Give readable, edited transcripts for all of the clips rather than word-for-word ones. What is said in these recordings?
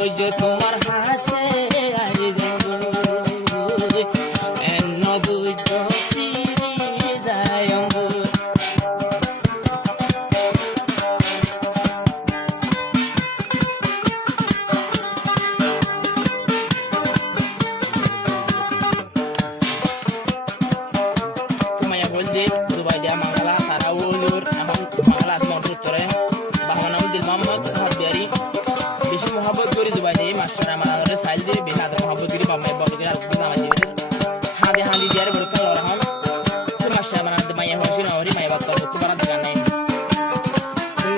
বুঝো তোমার হাসে আই যাব এন্ন বুঝো সিরি যায় তোমায় বলতে দুবাই দিয়া মাংলা তারা ওলুর এখন বাংলা আসমান উত্তরে বাংলা নাম দিল মোহাম্মদ সাহাদ বিয়ারি বেশি মহব্বত করি দুবাই দিয়ে মাস্টার আমার সাইল দিয়ে বেশি আদর মহব্বত করি বাবা বড় করে আর নাম দিবে হাঁদি হাঁদি দিয়ে বড় কাল রহম তো মাস্টার আমার মাইয়া হসিন হরি মাইয়া বাত করতে পারা দরকার নাই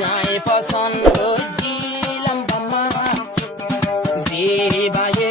নাই পছন্দ দিলাম বাম্মা যে বায়ে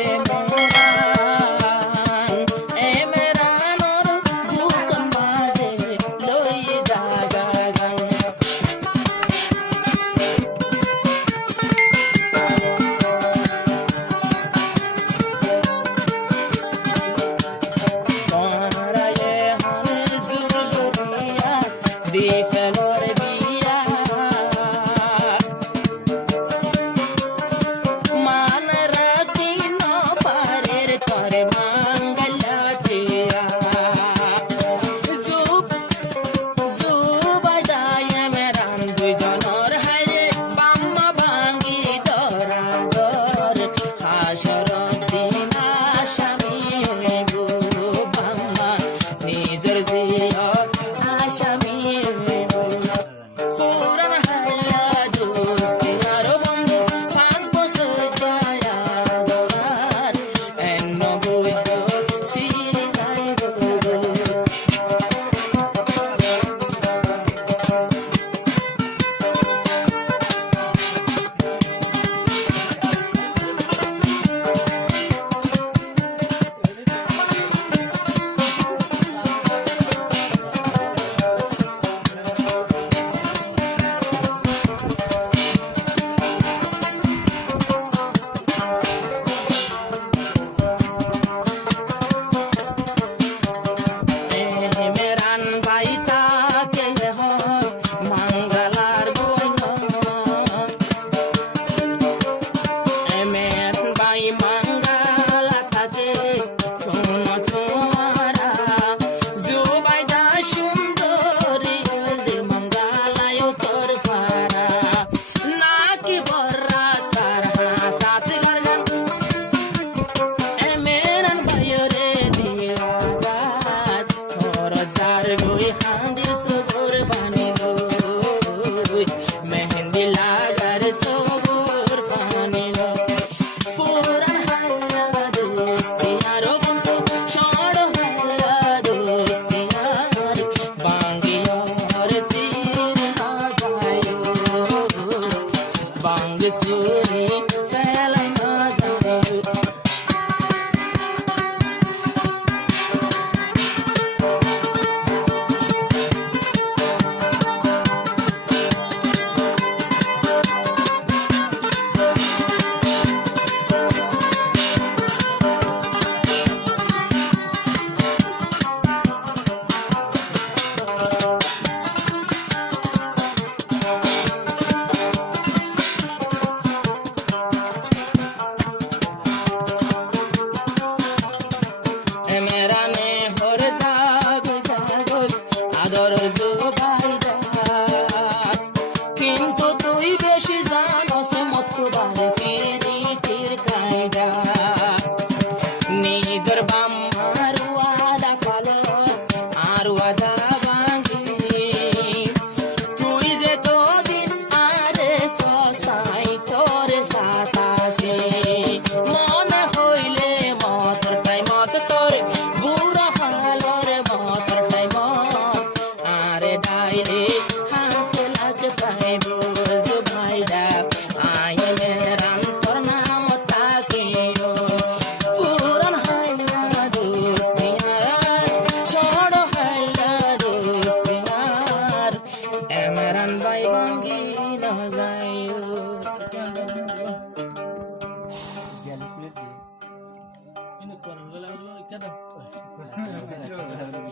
Ini kurang gula itu ikan dah.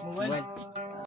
Mobile